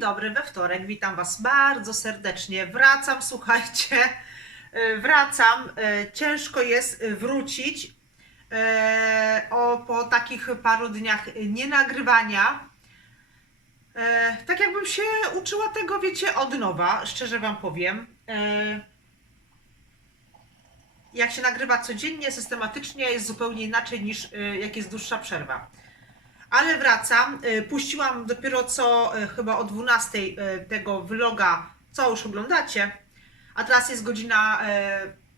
dobry we wtorek. Witam Was bardzo serdecznie. Wracam, słuchajcie, e, wracam. E, Ciężko jest wrócić e, o, po takich paru dniach nienagrywania. Tak jakbym się uczyła tego, wiecie, od nowa, szczerze Wam powiem. Jak się nagrywa codziennie, systematycznie, jest zupełnie inaczej niż jak jest dłuższa przerwa. Ale wracam. Y, Puściłam dopiero co y, chyba o 12 y, tego vloga, co już oglądacie. A teraz jest godzina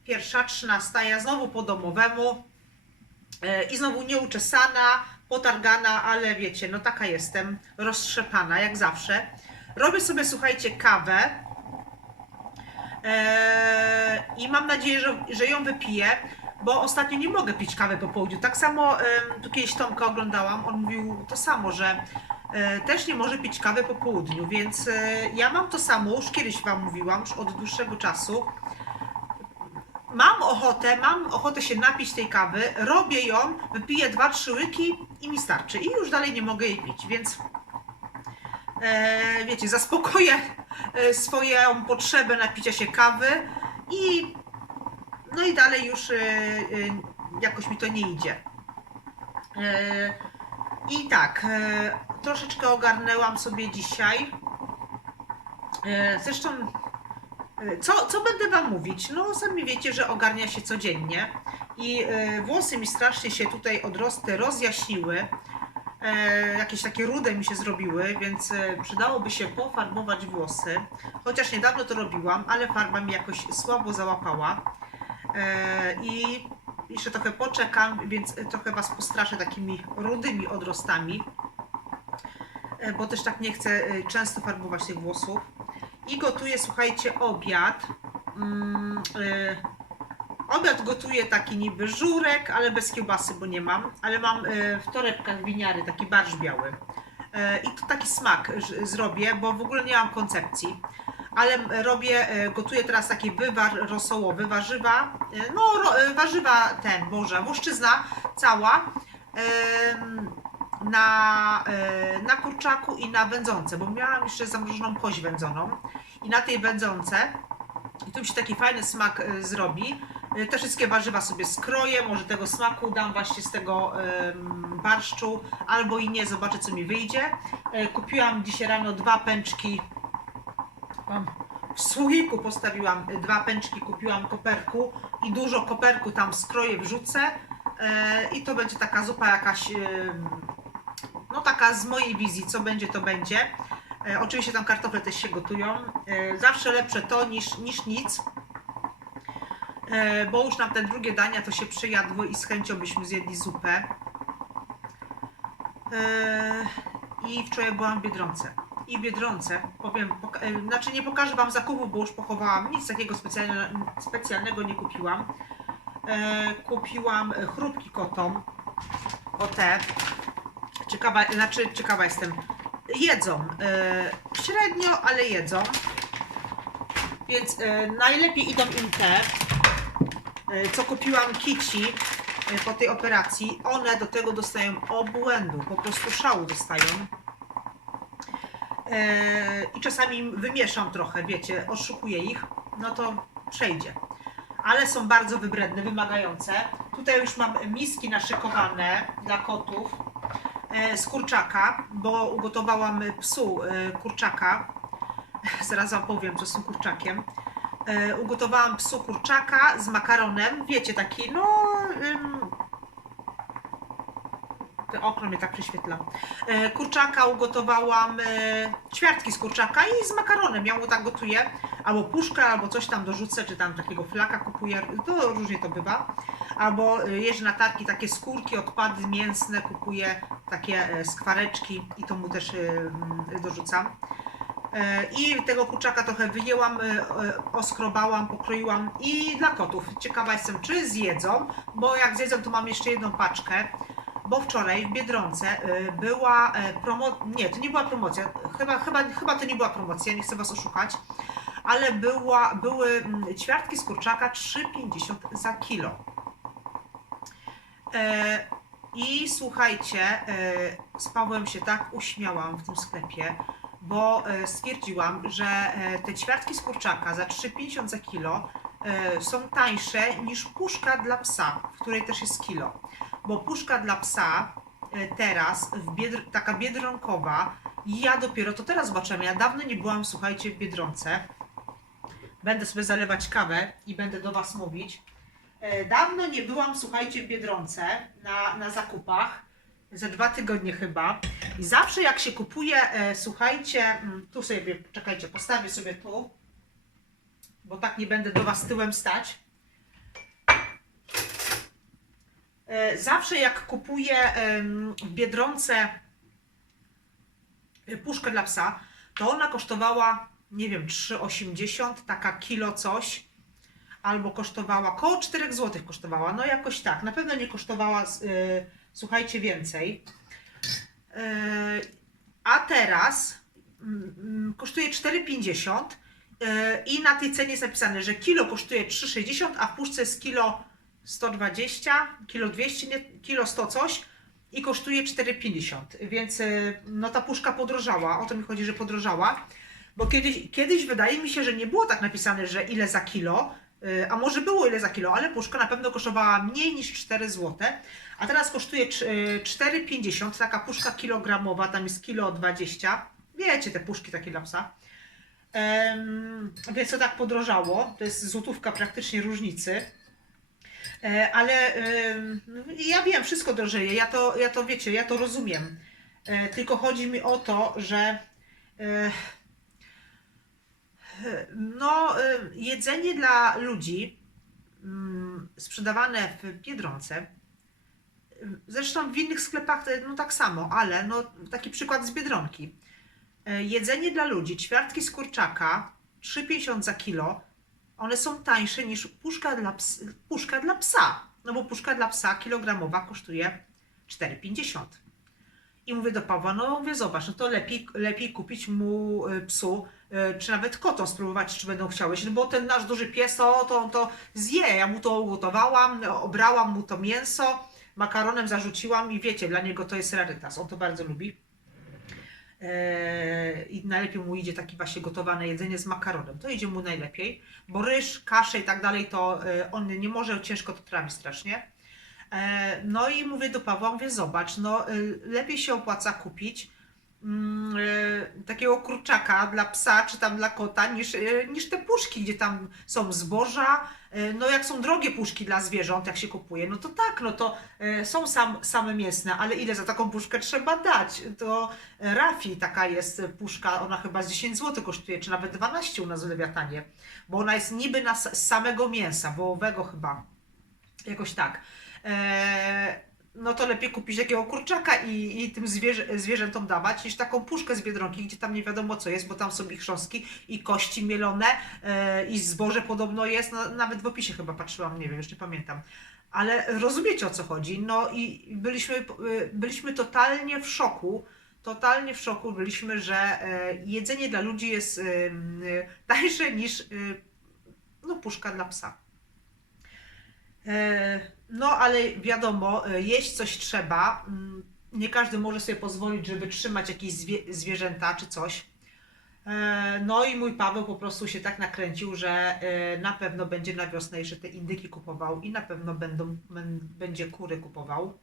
pierwsza, 13. Ja znowu po domowemu i znowu nieuczesana, potargana, ale wiecie, no taka jestem, roztrzepana jak zawsze. Robię sobie, słuchajcie, kawę. I mam nadzieję, że, że ją wypiję, bo ostatnio nie mogę pić kawy po południu. Tak samo tu kiedyś Tomka oglądałam, on mówił to samo, że e, też nie może pić kawy po południu, więc e, ja mam to samo, już kiedyś Wam mówiłam, już od dłuższego czasu. Mam ochotę, mam ochotę się napić tej kawy, robię ją, wypiję dwa, trzy łyki i mi starczy. I już dalej nie mogę jej pić, więc e, wiecie, zaspokoję swoją potrzebę napicia się kawy i no i dalej już e, e, jakoś mi to nie idzie. E, I tak, troszeczkę ogarnęłam sobie dzisiaj. Zresztą, co, co będę Wam mówić? No, sami wiecie, że ogarnia się codziennie i włosy mi strasznie się tutaj odrosty rozjaśniły. Jakieś takie rude mi się zrobiły, więc przydałoby się pofarbować włosy. Chociaż niedawno to robiłam, ale farba mi jakoś słabo załapała. E, I jeszcze trochę poczekam, więc trochę Was postraszę takimi rudymi odrostami, e, bo też tak nie chcę e, często farbować tych włosów. I gotuję, słuchajcie, obiad. Mm, Obiad gotuję taki niby żurek, ale bez kiełbasy, bo nie mam. Ale mam w torebkach winiary taki barszcz biały. I to taki smak zrobię, bo w ogóle nie mam koncepcji. Ale robię, e, gotuję teraz taki wywar rosołowy, warzywa, e, no e, warzywa ten, Boże, włoszczyzna cała na, na kurczaku i na wędzonce, bo miałam jeszcze zamrożoną kość wędzoną i na tej wędzonce i tu mi się taki fajny smak zrobi. Te wszystkie warzywa sobie skroję, może tego smaku dam właśnie z tego barszczu, albo i nie, zobaczę co mi wyjdzie. Kupiłam dzisiaj rano dwa pęczki, w słoiku postawiłam e, dwa pęczki, kupiłam koperku i dużo koperku tam skroję, wrzucę e, i to będzie taka zupa jakaś, em, no taka z mojej wizji, co będzie to będzie. Oczywiście tam kartofle też się gotują. Zawsze lepsze to niż, niż nic. Bo już nam te drugie dania to się przejadły i z chęcią byśmy zjedli zupę. I wczoraj byłam w Biedronce. I w Biedronce, znaczy nie pokażę Wam zakupów, bo już pochowałam. Nic takiego specjalne, specjalnego nie kupiłam. E, Kupiłam chrupki kotom. O te. Ciekawa, znaczy ciekawa jestem jedzą. E, średnio, ale jedzą. Więc e, najlepiej idą im te, co kupiłam kici po tej operacji. One do tego dostają obłędu, po prostu szału dostają. E, I czasami wymieszam trochę, wiecie, oszukuję ich, no to przejdzie. Ale są bardzo wybredne, wymagające. Tutaj już mam miski naszykowane dla kotów e, z kurczaka, bo ugotowałam psu e, kurczaka. Zaraz wam powiem, co z tym kurczakiem. Ugotowałam psu kurczaka z makaronem. Wiecie, taki, no. ym, Te okno mnie tak prześwietla. E, Kurczaka ugotowałam, e, ćwiartki z kurczaka i z makaronem. Ja mu tak gotuję. Albo puszkę, albo coś tam dorzucę, czy tam takiego flaka kupuję. To różnie to bywa. Albo e, jeżdżę na targi takie skórki, odpady mięsne, kupuję takie e, skwareczki i to mu też e, mm, dorzucam. I tego kurczaka trochę wyjęłam, oskrobałam, pokroiłam i dla kotów. Ciekawa jestem, czy zjedzą, bo jak zjedzą, to mam jeszcze jedną paczkę. Bo wczoraj w Biedronce e, była promocja, nie, to nie była promocja, chyba, chyba, chyba to nie była promocja, nie chcę Was oszukać, ale była, były mm, ćwiartki z kurczaka 3,50 za kilo. E, I słuchajcie, e, z Pawłem się tak uśmiałam w tym sklepie, bo e, stwierdziłam, że te ćwiartki z kurczaka za 3,50 za kilo są tańsze niż puszka dla psa, w której też jest kilo. Bo puszka dla psa e, teraz, biedr, taka biedronkowa, ja dopiero to teraz zobaczyłam. Ja dawno nie byłam, słuchajcie, w biedronce. Będę sobie zalewać kawę i będę do Was mówić. E, Dawno nie byłam, słuchajcie, w Biedronce na, na zakupach. Za dwa tygodnie chyba. I zawsze jak się kupuje, e, słuchajcie, mm, tu sobie, czekajcie, postawię sobie tu, bo tak nie będę do Was tyłem stać. E, Zawsze jak kupuję w Biedronce e, puszkę dla psa, to ona kosztowała, nie wiem, 3,80, taka kilo coś albo kosztowała około 4 zł kosztowała, no jakoś tak, na pewno nie kosztowała, y, słuchajcie, więcej. A teraz mm, mm, kosztuje 4,50 y, i na tej cenie jest napisane, że kilo kosztuje 3,60, a w puszce jest kilo 120, kilo 200, nie, kilo 100 coś i kosztuje 4,50, więc y, no ta puszka podrożała, o to mi chodzi, że podrożała. Bo kiedyś, kiedyś wydaje mi się, że nie było tak napisane, że ile za kilo, y, a może było ile za kilo, ale puszka na pewno kosztowała mniej niż 4 zł, a teraz kosztuje cz- y, 4,50, taka puszka kilogramowa, tam jest kilo 20, wiecie te puszki takie dla psa. Em, więc to tak podrożało, to jest złotówka praktycznie różnicy. E, ale ja wiem, wszystko drożeje, ja to, ja to wiecie, ja to rozumiem. E, tylko chodzi mi o to, że e, no, jedzenie dla ludzi mm, sprzedawane w Biedronce, zresztą w innych sklepach no tak samo, ale no, taki przykład z Biedronki. Jedzenie dla ludzi, ćwiartki z kurczaka, 3,50 za kilo, one są tańsze niż puszka dla, ps, puszka dla psa. No bo puszka dla psa kilogramowa kosztuje 4,50. I mówię do Pawła, no mówię, zobacz, no to lepiej, lepiej kupić mu y, psu, y, czy nawet kotom spróbować, czy będą chciały się, no bo ten nasz duży pies, to, to on to zje. Ja mu to ugotowałam, obrałam mu to mięso, makaronem zarzuciłam i wiecie, dla niego to jest rarytas, on to bardzo lubi. Eee, I najlepiej mu idzie takie właśnie gotowane jedzenie z makaronem. To idzie mu najlepiej, bo ryż, kasze i tak dalej, to e, on nie może, ciężko to trawi strasznie. E, No i mówię do Pawła, mówię, zobacz, no y, lepiej się opłaca kupić mm, y, takiego kurczaka dla psa czy tam dla kota niż, niż te puszki, gdzie tam są zboża. Y, No jak są drogie puszki dla zwierząt, jak się kupuje, no to tak, no to y, są sam, same mięsne, ale ile za taką puszkę trzeba dać? To Rafi taka jest puszka, ona chyba z 10 zł kosztuje, czy nawet 12 u nas w Lewiatanie, bo ona jest niby z samego mięsa, wołowego chyba, jakoś tak. Eee, no to lepiej kupić takiego kurczaka i, i tym zwierzę, zwierzętom dawać, niż taką puszkę z Biedronki, gdzie tam nie wiadomo co jest, bo tam są i chrząstki, i kości mielone, e, i zboże podobno jest, no, nawet w opisie chyba patrzyłam, nie wiem, już nie pamiętam. Ale rozumiecie o co chodzi, no i byliśmy, e, byliśmy totalnie w szoku, totalnie w szoku byliśmy, że e, jedzenie dla ludzi jest tańsze niż no, puszka dla psa. E, No, ale wiadomo, e, jeść coś trzeba. Mm, Nie każdy może sobie pozwolić, żeby trzymać jakieś zwie zwierzęta czy coś. E, No i mój Paweł po prostu się tak nakręcił, że na pewno będzie na wiosnę jeszcze te indyki kupował i na pewno będą, będzie kury kupował.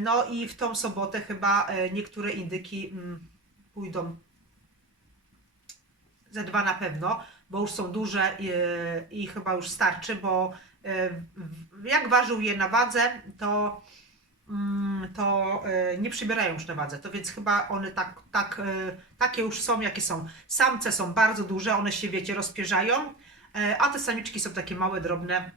No i w tą sobotę chyba niektóre indyki mm, pójdą ze dwa na pewno, bo już są duże i, i chyba już starczy, bo jak ważył je na wadze, to, mm, to e, nie przybierają już na wadze. To więc chyba one tak, tak, e, takie już są, jakie są. Samce są bardzo duże, one się, wiecie, rozpierzają, e, a te samiczki są takie małe, drobne.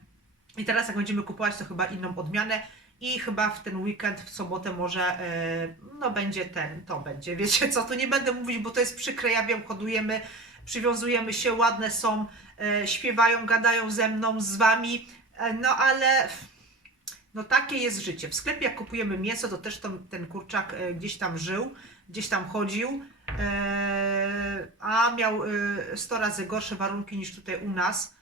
I teraz jak będziemy kupować, to chyba inną odmianę. I chyba w ten weekend, w sobotę może, e, no będzie ten, to będzie. Wiecie co, tu nie będę mówić, bo to jest przykre, ja wiem, kodujemy, przywiązujemy się, ładne są, e, śpiewają, gadają ze mną, z wami, e, no ale no takie jest życie. W sklepie jak kupujemy mięso, to też tam, ten kurczak e, gdzieś tam żył, gdzieś tam chodził, a miał e, 100 razy gorsze warunki niż tutaj u nas.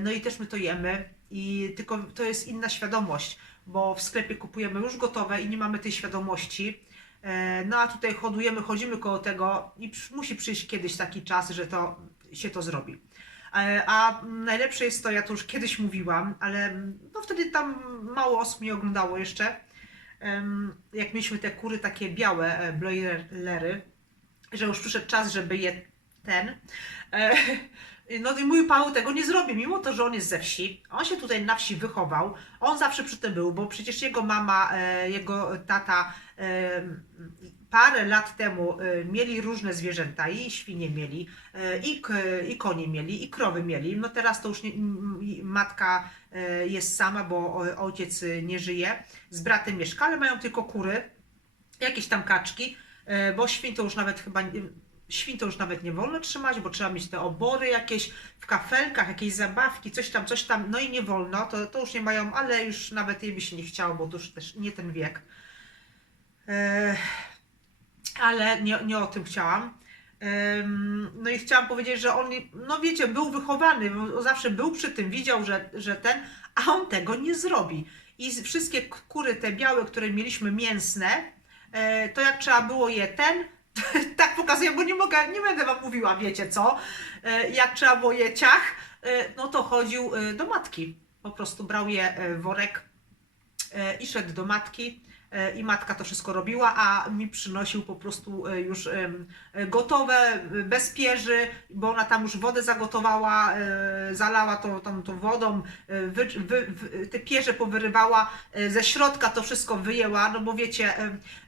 No i też my to jemy i tylko to jest inna świadomość, bo w sklepie kupujemy już gotowe i nie mamy tej świadomości, No a tutaj hodujemy, chodzimy koło tego i musi przyjść kiedyś taki czas, że to się to zrobi. E, A najlepsze jest to, ja to już kiedyś mówiłam, ale no wtedy tam mało osób mnie oglądało jeszcze. Jak mieliśmy te kury takie białe, e, broilery, że już przyszedł czas, żeby je ten. E, No i mój Paweł tego nie zrobi, mimo to, że on jest ze wsi. On się tutaj na wsi wychował. On zawsze przy tym był, bo przecież jego mama, e, jego tata e, parę lat temu e, mieli różne zwierzęta i świnie mieli, i, i konie mieli, i krowy mieli. No teraz to już nie, matka jest sama, bo ojciec nie żyje. Z bratem mieszka, ale mają tylko kury, jakieś tam kaczki, bo świn to już nawet chyba świn to już nawet nie wolno trzymać, bo trzeba mieć te obory jakieś w kafelkach, jakieś zabawki, coś tam, coś tam, no i nie wolno, to, to już nie mają, ale już nawet jej by się nie chciało, bo to już też nie ten wiek. E, ale nie, nie o tym chciałam. No i chciałam powiedzieć, że on, no wiecie, był wychowany, zawsze był przy tym, widział, że, że ten, a on tego nie zrobi. I wszystkie kury te białe, które mieliśmy mięsne, e, to jak trzeba było je ten, tak pokazuję, bo nie mogę, nie będę wam mówiła, wiecie co, e, jak trzeba było je ciach, e, no to chodził e, do matki. Po prostu brał je worek i szedł do matki i matka to wszystko robiła, a mi przynosił po prostu e, już e, gotowe, e, bez pierzy, bo ona tam już wodę zagotowała, e, zalała to tą, tą wodą, e, wy, wy, wy, te pierze powyrywała, e, ze środka to wszystko wyjęła, no bo wiecie,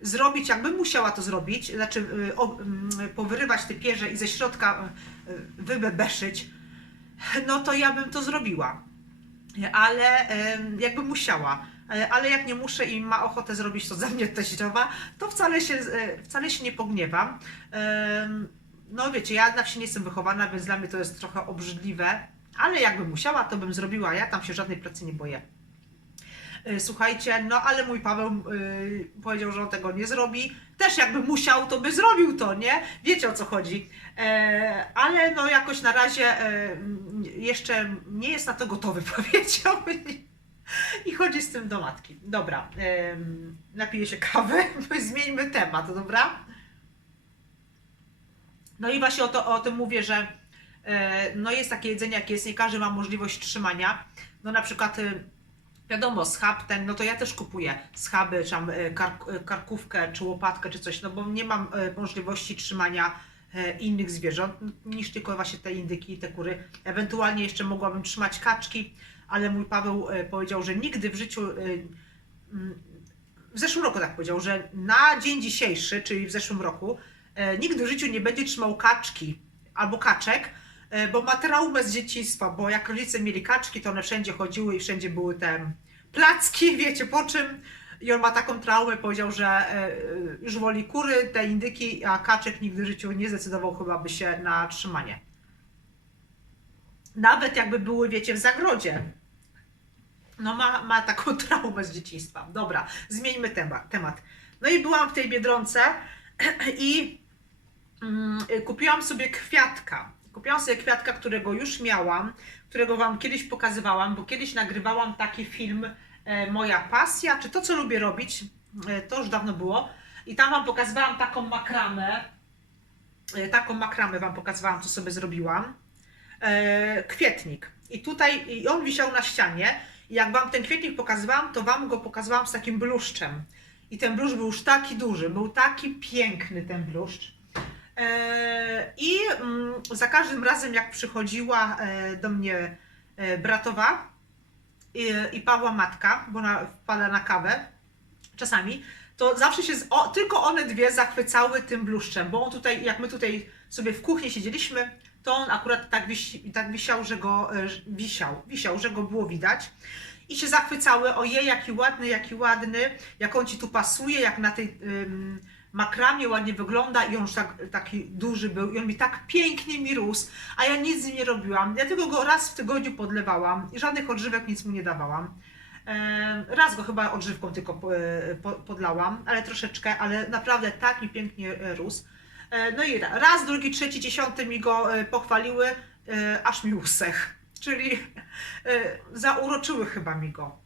zrobić, jakby musiała to zrobić, znaczy e, o, powyrywać te pierze i ze środka e, wybebeszyć, no to ja bym to zrobiła ale jakby musiała. E, Ale jak nie muszę i ma ochotę zrobić to za mnie teściowa, to wcale się, e, wcale się nie pogniewam. No wiecie, ja na wsi nie jestem wychowana, więc dla mnie to jest trochę obrzydliwe, ale jakbym musiała, to bym zrobiła. Ja tam się żadnej pracy nie boję. E, Słuchajcie, no ale mój Paweł powiedział, że on tego nie zrobi. Też jakby musiał, to by zrobił to, nie? Wiecie o co chodzi. Ale no jakoś na razie jeszcze nie jest na to gotowy, powiedział. I chodzi z tym do matki. Dobra, napiję się kawy, zmieńmy temat, dobra? No i właśnie o, to, o tym mówię, że e, no jest takie jedzenie, jak jest, nie każdy ma możliwość trzymania. No na przykład y, wiadomo, schab ten, no to ja też kupuję schaby, czy tam y, kark, y, karkówkę, czy łopatkę, czy coś, no bo nie mam y, możliwości trzymania innych zwierząt niż tylko właśnie te indyki i te kury. Ewentualnie jeszcze mogłabym trzymać kaczki, ale mój Paweł e, powiedział, że nigdy w życiu, e, w zeszłym roku tak powiedział, że na dzień dzisiejszy, czyli w zeszłym roku, e, nigdy w życiu nie będzie trzymał kaczki albo kaczek, bo ma traumę z dzieciństwa, bo jak rodzice mieli kaczki, to one wszędzie chodziły i wszędzie były te placki, wiecie po czym. I on ma taką traumę, powiedział, że już woli kury, te indyki, a kaczek nigdy w życiu nie zdecydował chyba by się na trzymanie. Nawet jakby były, wiecie, w zagrodzie. No ma, ma taką traumę z dzieciństwa. Dobra, zmieńmy temat. No i byłam w tej Biedronce i mm, kupiłam sobie kwiatka. Kupiłam sobie kwiatka, którego już miałam, którego Wam kiedyś pokazywałam, bo kiedyś nagrywałam taki film e, Moja pasja, czy to, co lubię robić, e, to już dawno było. I tam Wam pokazywałam taką makramę. E, taką makramę Wam pokazywałam, co sobie zrobiłam. E, kwietnik. I tutaj i on wisiał na ścianie. I jak Wam ten kwietnik pokazywałam, to Wam go pokazywałam z takim bluszczem. I ten bluszcz był już taki duży, był taki piękny ten bluszcz. E, I mm, za każdym razem, jak przychodziła e, do mnie bratowa i, i Pawła matka, bo ona wpada na kawę czasami, to zawsze się, z, o, tylko one dwie zachwycały tym bluszczem, bo on tutaj, jak my tutaj sobie w kuchni siedzieliśmy, to on akurat tak, wisi, tak wisiał, że go e, wisiał, wisiał, że go było widać. I się zachwycały, ojej, jaki ładny, jaki ładny, jak on ci tu pasuje, jak na tej ym, makramie ładnie wygląda i on już tak, taki duży był i on mi tak pięknie mi rósł, a ja nic z nim nie robiłam. Ja tylko go raz w tygodniu podlewałam i żadnych odżywek nic mu nie dawałam. Raz go chyba odżywką tylko e, po- podlałam, ale troszeczkę, ale naprawdę tak mi pięknie e, rósł. E, No i ra- raz, drugi, trzeci, dziesiąty mi go e, pochwaliły, e, aż mi usech. Czyli zauroczyły chyba mi go.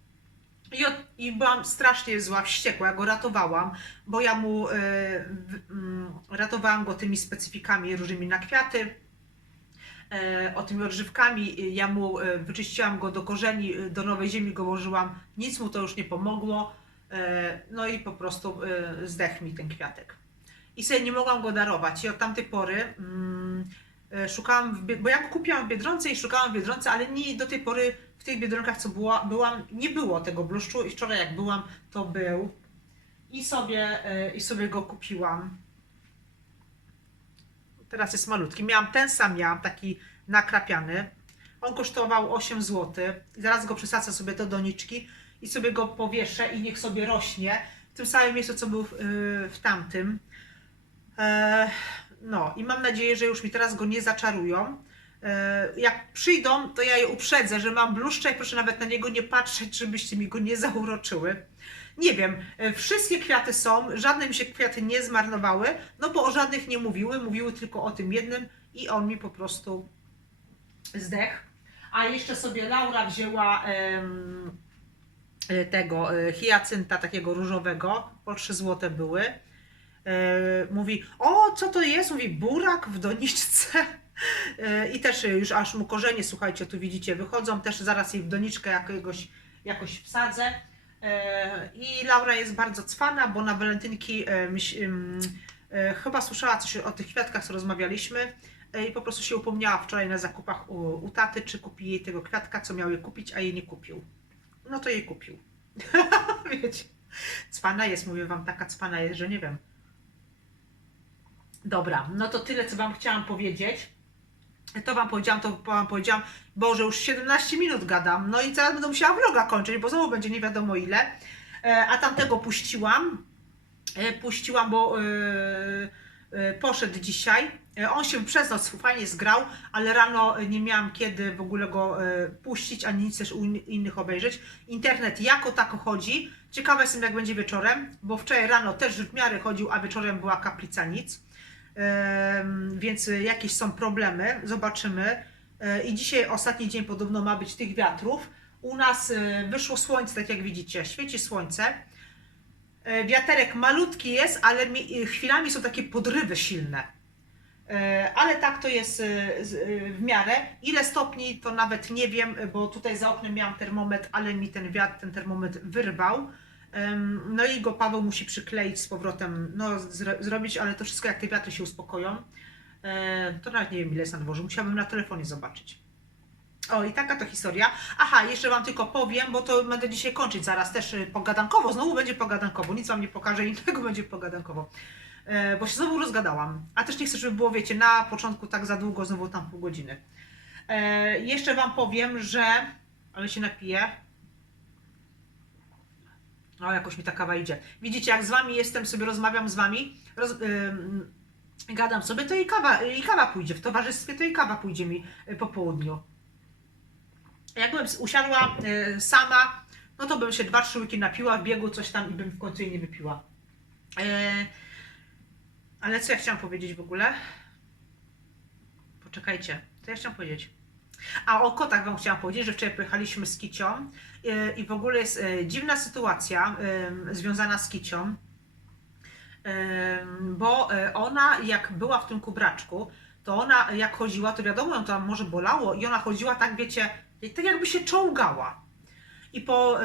I, od, I byłam strasznie zła, wściekła, ja go ratowałam, bo ja mu e, w, mm, ratowałam go tymi specyfikami różnymi na kwiaty, e, o tymi odżywkami. Ja mu e, wyczyściłam go do korzeni, e, do nowej ziemi go włożyłam, nic mu to już nie pomogło. E, no i po prostu e, zdechł mi ten kwiatek. I sobie nie mogłam go darować. I od tamtej pory mm, e, szukałam, bo ja go kupiłam w Biedronce i szukałam w Biedronce, ale nie do tej pory w tych Biedronkach, co była, byłam, nie było tego bluszczu i wczoraj jak byłam, to był. I sobie, e, i sobie go kupiłam. Teraz jest malutki. Miałam ten sam, miałam taki nakrapiany. On kosztował 8 zł. Zaraz go przesadzę sobie do doniczki i sobie go powieszę i niech sobie rośnie w tym samym miejscu, co był w, yy, w tamtym. E, no i mam nadzieję, że już mi teraz go nie zaczarują. E, jak przyjdą, to ja je uprzedzę, że mam bluszcza i proszę nawet na niego nie patrzeć, żebyście mi go nie zauroczyły. Nie wiem, e, wszystkie kwiaty są, żadne mi się kwiaty nie zmarnowały, no bo o żadnych nie mówiły, mówiły tylko o tym jednym i on mi po prostu zdech. A jeszcze sobie Laura wzięła tego hiacynta takiego różowego, po 3 złote były. E, mówi, o co to jest? Mówi, burak w doniczce. E, I też już aż mu korzenie, słuchajcie, tu widzicie, wychodzą. Też zaraz jej w doniczkę jakiegoś, jakoś wsadzę. E, I Laura jest bardzo cwana, bo na walentynki chyba słyszała coś o tych kwiatkach, co rozmawialiśmy. I po prostu się upomniała wczoraj na zakupach u, u taty, czy kupi jej tego kwiatka, co miał jej kupić, a jej nie kupił. No to jej kupił. Wiecie. Cwana jest, mówię wam, taka cwana jest, że nie wiem. Dobra, no to tyle, co wam chciałam powiedzieć. To wam powiedziałam, to wam powiedziałam, Boże, już 17 minut gadam, no i teraz będę musiała vloga kończyć, bo znowu będzie nie wiadomo ile. E, A tamtego puściłam, E, puściłam, bo e, poszedł dzisiaj. On się przez noc fajnie zgrał, ale rano nie miałam kiedy w ogóle go puścić, ani nic też u in- innych obejrzeć. Internet jako tako chodzi. Ciekawa jestem, jak będzie wieczorem, bo wczoraj rano też w miarę chodził, a wieczorem była kaplica nic. Więc jakieś są problemy, zobaczymy. E, I dzisiaj ostatni dzień podobno ma być tych wiatrów. U nas e, wyszło słońce, tak jak widzicie, świeci słońce. E, Wiaterek malutki jest, ale mi, chwilami są takie podrywy silne. Ale tak to jest w miarę. Ile stopni to nawet nie wiem, bo tutaj za oknem miałam termometr, ale mi ten wiatr, ten termometr wyrwał. No i go Paweł musi przykleić z powrotem, no zro- zrobić, ale to wszystko jak te wiatry się uspokoją. e, To nawet nie wiem ile jest na dworze, musiałabym na telefonie zobaczyć. O, i taka to historia. Aha, jeszcze Wam tylko powiem, bo to będę dzisiaj kończyć zaraz też y, pogadankowo. Znowu będzie pogadankowo. Nic Wam nie pokażę innego, będzie pogadankowo. E, bo się znowu rozgadałam. A też nie chcę, żeby było, wiecie, na początku tak za długo, znowu tam pół godziny. E, jeszcze Wam powiem, że... Ale się napiję. O, jakoś mi ta kawa idzie. Widzicie, jak z Wami jestem, sobie rozmawiam z Wami, roz, ym, gadam sobie, to i kawa, i kawa pójdzie. W towarzystwie to i kawa pójdzie mi y, po południu. Jakbym usiadła y, sama, no to bym się dwa, trzy łyki napiła, w biegu coś tam i bym w końcu jej nie wypiła. E, ale co ja chciałam powiedzieć w ogóle? Poczekajcie, co ja chciałam powiedzieć? A o kotach Wam chciałam powiedzieć, że wczoraj pojechaliśmy z Kicią i w ogóle jest e, dziwna sytuacja e, związana z Kicią, e, bo e, ona jak była w tym kubraczku, to ona jak chodziła, to wiadomo, ją tam może bolało i ona chodziła tak, wiecie, tak jakby się czołgała. I po,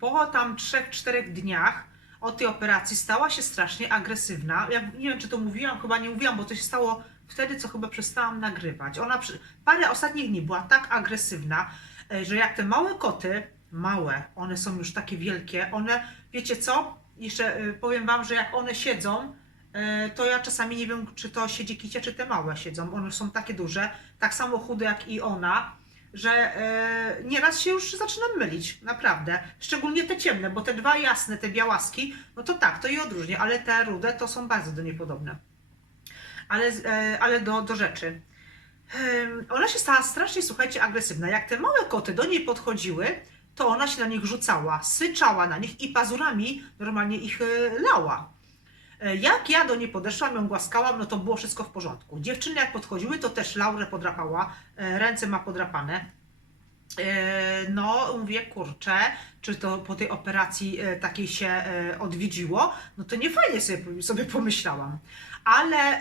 po tam 3-4 dniach od tej operacji stała się strasznie agresywna. Ja nie wiem, czy to mówiłam, chyba nie mówiłam, bo to się stało wtedy, co chyba przestałam nagrywać. Ona parę ostatnich dni była tak agresywna, e, że jak te małe koty, małe, one są już takie wielkie, one, wiecie co? Jeszcze e, powiem Wam, że jak one siedzą, e, to ja czasami nie wiem, czy to siedzi kicie, czy te małe siedzą. One są takie duże, tak samo chude jak i ona że e, nieraz się już zaczynam mylić, naprawdę. Szczególnie te ciemne, bo te dwa jasne, te białaski, no to tak, to je odróżnię, ale te rude to są bardzo do niej podobne. Ale, e, ale do, do rzeczy. Ona się stała strasznie, słuchajcie, agresywna. Jak te małe koty do niej podchodziły, to ona się na nich rzucała, syczała na nich i pazurami normalnie ich e, lała. E, Jak ja do niej podeszłam, ją głaskałam, no to było wszystko w porządku. Dziewczyny jak podchodziły, to też Laurę podrapała, e, ręce ma podrapane. No, mówię, kurczę, czy to po tej operacji takiej się odwiedziło? No to nie fajnie sobie, sobie pomyślałam. Ale,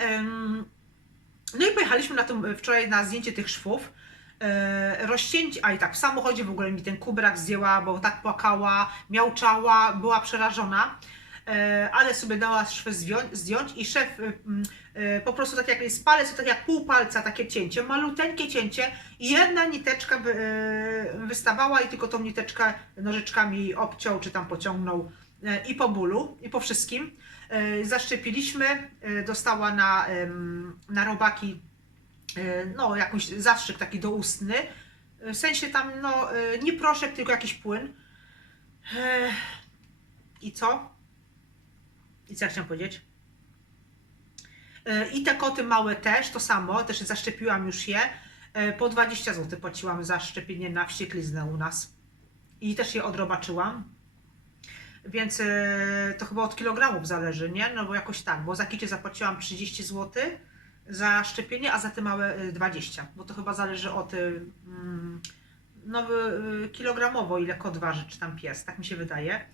no i pojechaliśmy na to e, wczoraj na zdjęcie tych szwów. E, rozcięć, a i tak w samochodzie w ogóle mi ten kubrak zdjęła, bo tak płakała, miauczała, była przerażona. E, ale sobie dała szwy zdjąć, i szef e, m, e, po prostu tak jak jest palec, tak jak pół palca takie cięcie, maluteńkie cięcie i jedna niteczka e, wystawała i tylko tą niteczkę nożyczkami obciął czy tam pociągnął i po bólu i po wszystkim. Zaszczepiliśmy, dostała na, na robaki no jakiś zastrzyk taki doustny, w sensie tam no nie proszek, tylko jakiś płyn. I co? I co ja chciałam powiedzieć? E, I te koty małe też, to samo, też zaszczepiłam już je. E, Po 20 zł płaciłam za szczepienie na wściekliznę u nas. I też je odrobaczyłam. Więc e, to chyba od kilogramów zależy, nie? No bo jakoś tak, bo za kicie zapłaciłam 30 zł za szczepienie, a za te małe e, 20, bo to chyba zależy od mm, no, kilogramowo, ile kot waży, czy tam pies, tak mi się wydaje.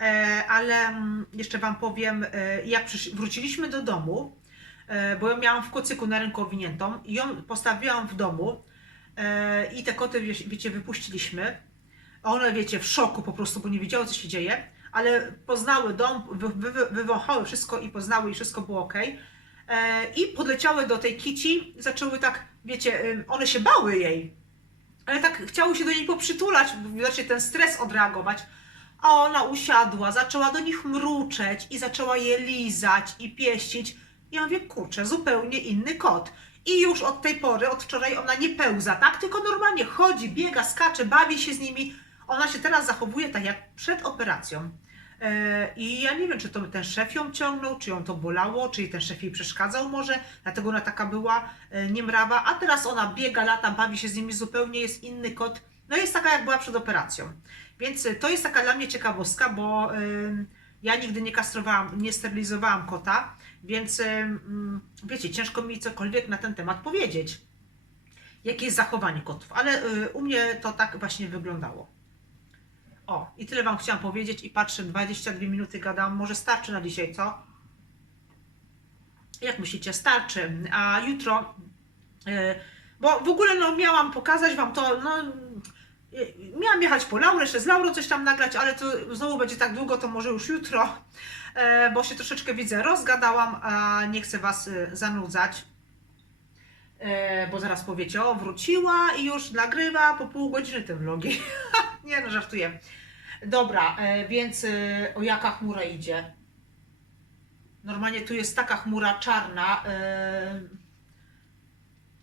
E, ale mm, jeszcze Wam powiem, e, jak wróciliśmy do domu, e, bo ja miałam w kocyku na rękę owiniętą i ją postawiłam w domu e, i te koty, wie- wiecie, wypuściliśmy. One, wiecie, w szoku po prostu, bo nie wiedziały, co się dzieje, ale poznały dom, wy, wy, wywąchały wszystko i poznały i wszystko było ok. E, I podleciały do tej kici, zaczęły tak, wiecie, one się bały jej, ale tak chciały się do niej poprzytulać, widocznie ten stres odreagować. A ona usiadła, zaczęła do nich mruczeć i zaczęła je lizać i pieścić. Ja mówię, kurczę, zupełnie inny kot. I już od tej pory, od wczoraj ona nie pełza, tak? Tylko normalnie chodzi, biega, skacze, bawi się z nimi. Ona się teraz zachowuje tak jak przed operacją. E, I ja nie wiem, czy to ten szef ją ciągnął, czy ją to bolało, czy ten szef jej przeszkadzał może, dlatego ona taka była e, niemrawa, a teraz ona biega, lata, bawi się z nimi, zupełnie jest inny kot. No jest taka, jak była przed operacją. Więc e, to jest taka dla mnie ciekawostka, bo ja nigdy nie kastrowałam, nie sterylizowałam kota, więc wiecie, ciężko mi cokolwiek na ten temat powiedzieć. Jakie jest zachowanie kotów, ale y, u mnie to tak właśnie wyglądało. O, i tyle Wam chciałam powiedzieć i patrzę, 22 minuty gadam, może starczy na dzisiaj, co? Jak myślicie, starczy, a jutro, y, bo w ogóle no miałam pokazać Wam to, no y, miałam jechać po Laurę, jeszcze z Laurą coś tam nagrać, ale to znowu będzie tak długo, to może już jutro, e, bo się troszeczkę widzę, rozgadałam, a nie chcę Was y, zanudzać. E, bo zaraz powiecie, o wróciła i już nagrywa po pół godziny te vlogi. nie no, żartuję. Dobra, e, więc e, o jaka chmura idzie? Normalnie tu jest taka chmura czarna. E,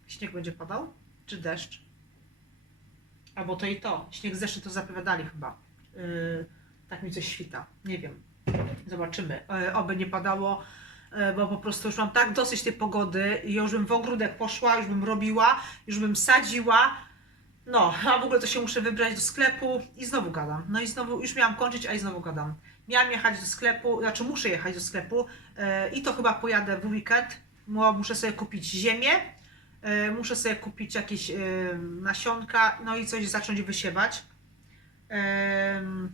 śnieg będzie padał? Czy deszcz? Albo to i to. Śnieg z deszczu to zapowiadali chyba. E, tak mi coś świta. Nie wiem. Zobaczymy. E, oby nie padało e, bo po prostu już mam tak dosyć tej pogody i już bym w ogródek poszła, już bym robiła, już bym sadziła. No, a w ogóle to się muszę wybrać do sklepu i znowu gadam. No i znowu, już miałam kończyć, a i znowu gadam. Miałam jechać do sklepu, znaczy muszę jechać do sklepu e, i to chyba pojadę w weekend. Mu- Muszę sobie kupić ziemię, muszę sobie kupić jakieś e, nasionka, no i coś zacząć wysiewać. Em,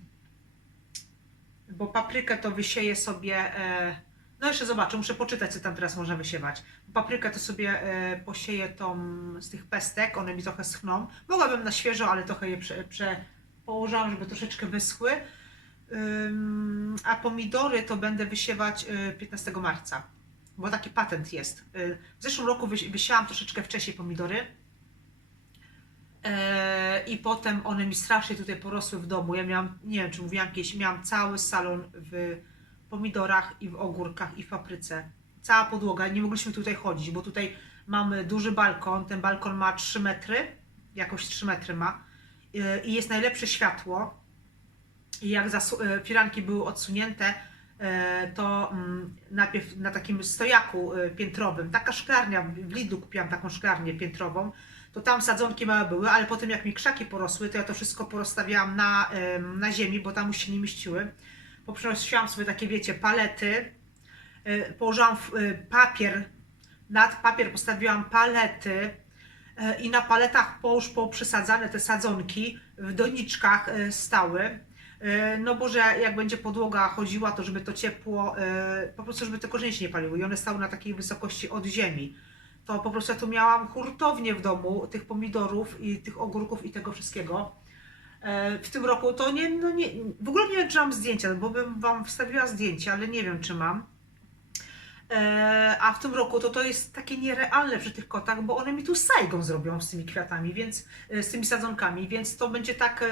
bo paprykę to wysieję sobie. E, no jeszcze zobaczę, muszę poczytać, co tam teraz można wysiewać. Paprykę to sobie e, posieję tą z tych pestek, one mi trochę schną. Mogłabym na świeżo, ale trochę je prze, prze położyłam, żeby troszeczkę wyschły. A pomidory to będę wysiewać y, 15 marca, bo taki patent jest. Y, w zeszłym roku wysi- wysiałam troszeczkę wcześniej pomidory. E, I potem one mi strasznie tutaj porosły w domu. Ja miałam, nie wiem czy mówiłam kiedyś, miałam cały salon w pomidorach i w ogórkach i w papryce. Cała podłoga, nie mogliśmy tutaj chodzić, bo tutaj mamy duży balkon. Ten balkon ma 3 metry, jakoś 3 metry ma. Y, I jest najlepsze światło. I jak firanki były odsunięte, to mm, najpierw na takim stojaku e, piętrowym, taka szklarnia, w Lidlu kupiłam taką szklarnię piętrową, to tam sadzonki małe były, ale potem jak mi krzaki porosły, to ja to wszystko porozstawiałam na, na ziemi, bo tam już się nie mieściły. Poprosiłam sobie takie, wiecie, palety, e, położyłam e, papier, nad papier postawiłam palety, e, i na paletach po, już poprzesadzane te sadzonki w doniczkach e, stały. E, No bo że jak będzie podłoga chodziła, to żeby to ciepło, e, po prostu żeby te korzenie się nie paliły i one stały na takiej wysokości od ziemi. To po prostu ja tu miałam hurtownię w domu tych pomidorów i tych ogórków i tego wszystkiego. E, W tym roku to nie, no nie, w ogóle nie wiem, czy mam zdjęcia, bo bym Wam wstawiła zdjęcia, ale nie wiem, czy mam. A w tym roku to to jest takie nierealne przy tych kotach, bo one mi tu sajgą zrobią z tymi kwiatami, więc z tymi sadzonkami, więc to będzie tak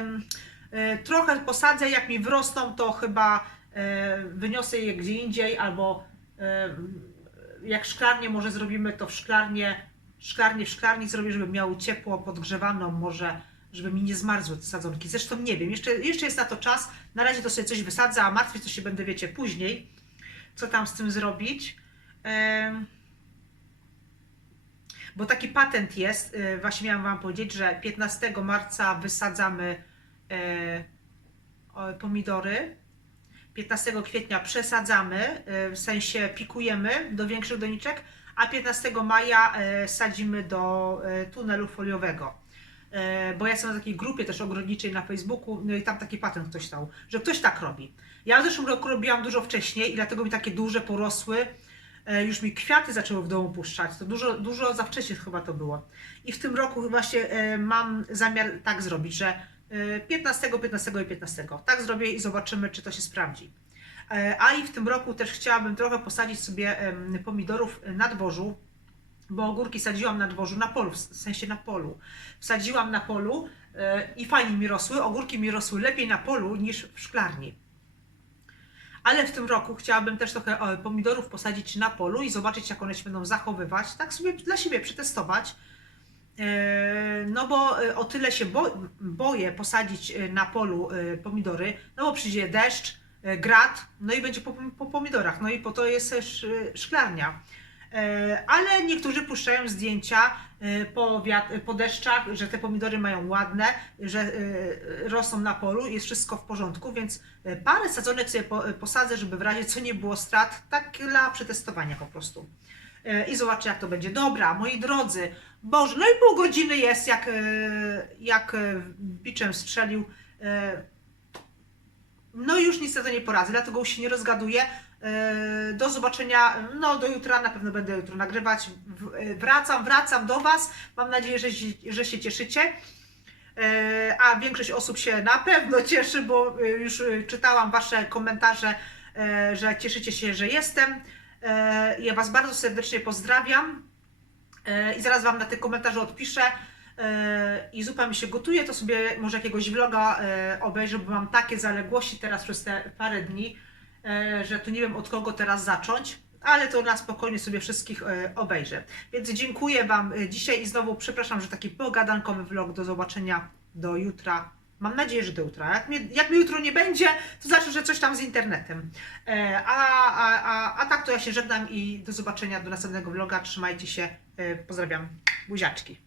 trochę posadzę, jak mi wrosną, to chyba e, wyniosę je gdzie indziej, albo e, jak szklarnię może zrobimy, to w szklarnie, szklarnię w szklarni zrobię, żeby miały ciepło, podgrzewaną może, żeby mi nie zmarzły te sadzonki. Zresztą nie wiem, jeszcze, jeszcze jest na to czas, na razie to sobie coś wysadzę, a martwić to się będę, wiecie, później, co tam z tym zrobić. Bo taki patent jest, właśnie miałam Wam powiedzieć, że 15 marca wysadzamy e, pomidory, 15 kwietnia przesadzamy, y, w sensie pikujemy do większych doniczek, a 15 maja e, sadzimy do e, tunelu foliowego. E, Bo ja jestem na takiej grupie też ogrodniczej na Facebooku, no i tam taki patent ktoś dał, że ktoś tak robi. Ja w zeszłym roku robiłam dużo wcześniej i dlatego mi takie duże porosły. E, Już mi kwiaty zaczęły w domu puszczać. To dużo, dużo za wcześnie chyba to było. I w tym roku właśnie e, mam zamiar tak zrobić, że e, 15, 15 i 15. Tak zrobię i zobaczymy, czy to się sprawdzi. E, A i w tym roku też chciałabym trochę posadzić sobie pomidorów na dworzu, bo ogórki sadziłam na dworzu, na polu, w sensie na polu. Wsadziłam na polu e, i fajnie mi rosły. Ogórki mi rosły lepiej na polu niż w szklarni. Ale w tym roku chciałabym też trochę e, pomidorów posadzić na polu i zobaczyć, jak one się będą zachowywać. Tak sobie dla siebie przetestować. E, No bo e, o tyle się bo, boję posadzić e, na polu pomidory, no bo przyjdzie deszcz, grad, no i będzie po, po pomidorach, no i po to jest szklarnia. Ale niektórzy puszczają zdjęcia po, po deszczach, że te pomidory mają ładne, że rosną na polu, jest wszystko w porządku, więc parę sadzonek sobie po- posadzę, żeby w razie co nie było strat, tak dla przetestowania po prostu. I zobaczę, jak to będzie. Dobra, moi drodzy, Boże, no i pół godziny jest, jak, e, jak e, biczem strzelił. E, No i już niestety nie poradzę, dlatego już się nie rozgaduję. Do zobaczenia, no do jutra, na pewno będę jutro nagrywać. Wracam, wracam do Was. Mam nadzieję, że, że się cieszycie. A większość osób się na pewno cieszy, bo już czytałam Wasze komentarze, że cieszycie się, że jestem. Ja Was bardzo serdecznie pozdrawiam i zaraz Wam na te komentarze odpiszę. E, I zupa mi się gotuje, to sobie może jakiegoś vloga e, obejrzę, bo mam takie zaległości teraz przez te parę dni, e, że tu nie wiem od kogo teraz zacząć, ale to na spokojnie sobie wszystkich e, obejrzę. Więc dziękuję Wam e, dzisiaj i znowu przepraszam, że taki pogadankowy vlog. Do zobaczenia do jutra. Mam nadzieję, że do jutra. Jak mnie, jak mnie jutro nie będzie, to znaczy, że coś tam z internetem. E, A, a, a, a tak to ja się żegnam i do zobaczenia do następnego vloga. Trzymajcie się. E, Pozdrawiam. Buziaczki.